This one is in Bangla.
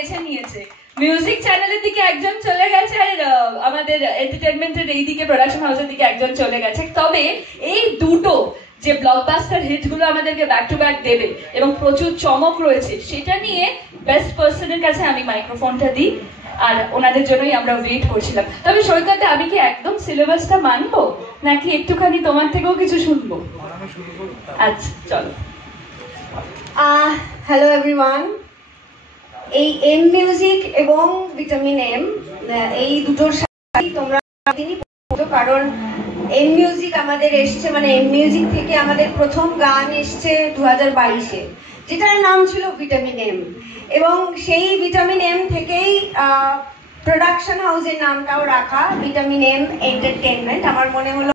বেছে নিয়েছে। মিউজিক চ্যানেলের দিকে একজন চলে গেছে আর আমাদের এন্টারটেইনমেন্টের এই দিকে প্রোডাকশন হাউসের দিকে একজন চলে গেছে। তবে এই দুটো যে ব্লকবাস্টার হিট গুলো আমাদেরকে ব্যাক টু ব্যাক দেবে এবং প্রচুর চমক রয়েছে, সেটা নিয়ে বেস্ট পার্সনের কাছে আমি মাইক্রোফোনটা দিই, আর ওনাদের জন্যই আমরা ওয়েট করছিলাম। তবে সৈকতে, আমি কি একদম সিলেবাসটা মানবো নাকি একটুখানি তোমার থেকেও কিছু শুনবো? আচ্ছা চলো। হ্যালো এভরিওয়ান, এই এম মিউজিক এবং ভিটামিন এম এই দুটোর সাথে তোমরা কারণ এম মিউজিক আমাদের এসছে, মানে এম মিউজিক থেকে আমাদের প্রথম গান এসছে 2022-এ, যেটার নাম ছিল ভিটামিন এম, এবং সেই ভিটামিন এম থেকেই প্রোডাকশন হাউসের নামটাও রাখা ভিটামিন এম এন্টারটেইনমেন্ট। আমার মনে হলো